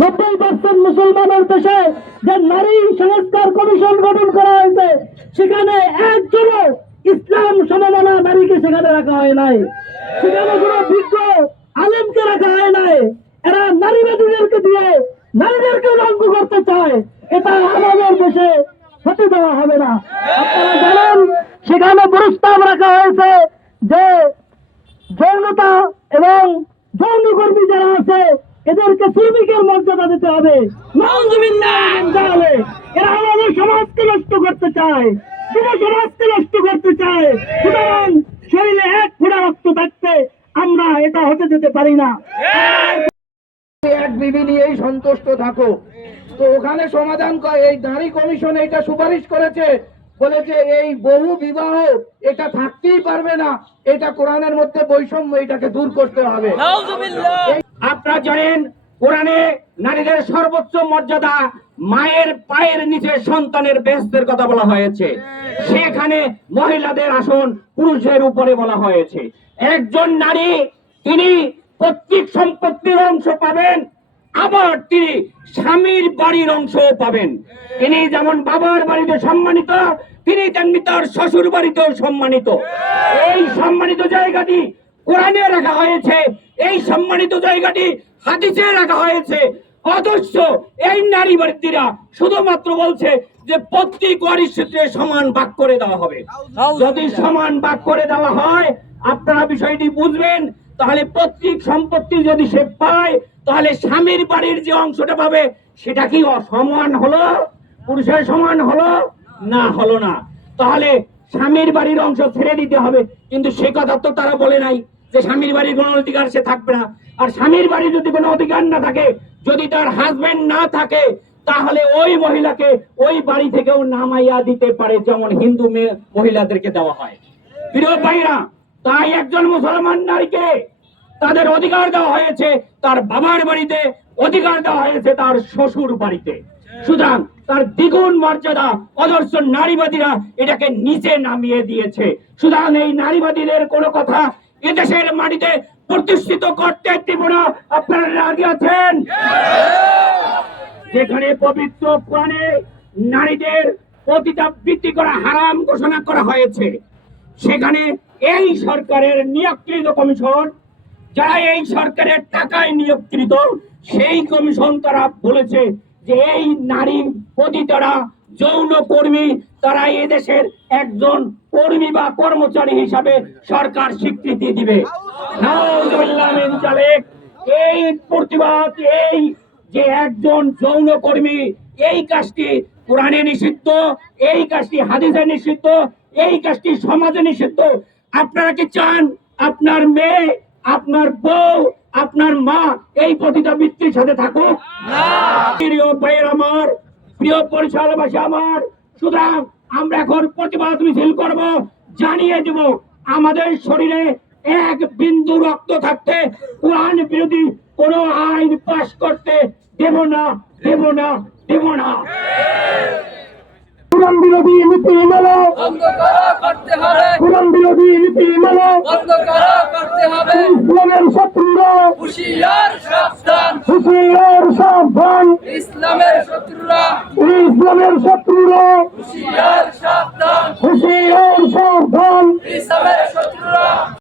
90% মুসলমানের দেশে যে নারী সংস্কার কমিশন গঠন করা হয়েছে, সেখানে একজনও ইসলাম সমমানা নারীকে সেখানে রাখা হয় নাই। সেখানে কোনো বিজ্ঞ আলেমকে রাখা হয় নাই। এরা নারীবাদীদেরকে দিয়ে নারীদেরকে লঙ্ঘ করতে চায়। এটা আমাদের দেশে হতে দেওয়া হবে না। আপনারা জানেন, সেখানে প্রস্তাব রাখা হয়েছে যে যৌনতা এবং যৌনকর্মী যারা আছে এদেরকে শ্রমিকের মর্যাদা দিতে হবে। এরা আমাদের সমাজকে নষ্ট করতে চায়, যুব সমাজকে নষ্ট করতে চায়। সুতরাং শরীরে এক ফোঁটা রক্ত থাকতে আমরা এটা হতে দিতে পারি না। এক বিবি নিয়েই সন্তুষ্ট থাকো। তো ওখানে সমাধান করে এই নারী কমিশন এটা সুপারিশ করেছে, বলেছে এই বহু বিবাহ এটা থাকতেই পারবে না, এটা কোরআনের মধ্যে বৈষম্য, এটাকে দূর করতে হবে। আপনারা জানেন, কোরআনে নারীদের সর্বোচ্চ মর্যাদা মায়ের পায়ের নিচে সন্তানের বেহেশতের কথা বলা হয়েছে। সেখানে মহিলাদের আসন পুরুষের উপরে বলা হয়েছে। একজন নারী তিনি পৈতৃক সম্পত্তির অংশ পাবেন, আবার তিনি স্বামীর বাড়ির অংশও পাবেন। তিনি যেমন বাবার বাড়িতে সম্মানিত, তিনি তেমনি তার শ্বশুর বাড়িতেও সম্মানিত। এই সম্মানিত জায়গাটি কোরআনে রাখা হয়েছে, এই সম্মানিত জায়গাটি হাদিসে রাখা হয়েছে। অথচ এই নারীবাদীরা শুধুমাত্র বলছে যে পৈতৃক ওয়ারিশ সূত্রে সমান ভাগ করে দেওয়া হবে। যদি সমান ভাগ করে দেওয়া হয়, আপনারা বিষয়টি বুঝবেন, তাহলে পৈতৃক সম্পত্তি যদি সে পায়, তাহলে স্বামীর বাড়ির যে অংশটা পাবে সেটা কি সমান হলো? পুরুষের সমান হলো না? হলো না। তাহলে স্বামীর বাড়ির অংশ ছেড়ে দিতে হবে। কিন্তু সে কথা তো তারা বলে নাই যে স্বামীর বাড়ির কোনো অধিকার সে থাকবে না। আর স্বামীর বাড়ির যদি কোনো অধিকার না থাকে, যদি তার হাজবেন্ড না থাকে, তাহলে ওই মহিলাকে ওই বাড়ি থেকেও নামাইয়া দিতে পারে, যেমন হিন্দু মহিলাদেরকে দেওয়া হয়। প্রিয় ভাইরা, তাই একজন মুসলমান নারীকে তাদের অধিকার দেওয়া হয়েছে তার বাবার বাড়িতে, অধিকার দেওয়া হয়েছে তার শ্বশুর বাড়িতে। সুতরাং তার দ্বিগুণ মর্যাদা। অদর্শ নারীবাদীরা এটাকে নিচে নামিয়ে দিয়েছে। সুতরাং এই নারীবাদীদের কোনো কথা এদেশের মাটিতে প্রতিষ্ঠিত করতে দিব না। আপনারা রাজি আছেন? যেখানে পবিত্র কোরআনে নারীদের পতিতাবৃত্তি করা হারাম ঘোষণা করা হয়েছে, সেখানে এই সরকারের নিয়োগকৃত কমিশন, যারা এই সরকারের টাকায় নিয়োগকৃত, সেই কমিশন তারা বলেছে যে এই নারী পতিতারা যৌন কর্মী, তারা এদেশের একজন কর্মী বা কর্মচারী হিসাবে সরকার স্বীকৃতি দিবে। এই প্রতিবাদ, এই যে একজন যৌন কর্মী, এই কাজটি কোরআনে নিষিদ্ধ, এই কাজটি হাদিসে নিষিদ্ধ, এই কাজটি সমাজে নিষিদ্ধ। আপনারা কি চান আপনার মেয়ে, আপনার বউ, আপনার মা এই পতিতাবৃত্তির সাথে থাকুক? প্রিয় ভাইয়ের আমার, প্রিয় পরিচালবাসী আমার, সুতরাং আমরা এখন প্রতিবাদ মিছিল করব, জানিয়ে দেব আমাদের শরীরে এক বিন্দু রক্ত থাকতে কোরআন বিরোধী কোন আইন পাশ করতে দেব না, দেব না, দেব না। কোরআন বিরোধী নীতি মেনে কোরআন বিরোধী নীতি মেনে ইসলামের শত্রুরা হুঁশিয়ার সাবধান। ইসলামের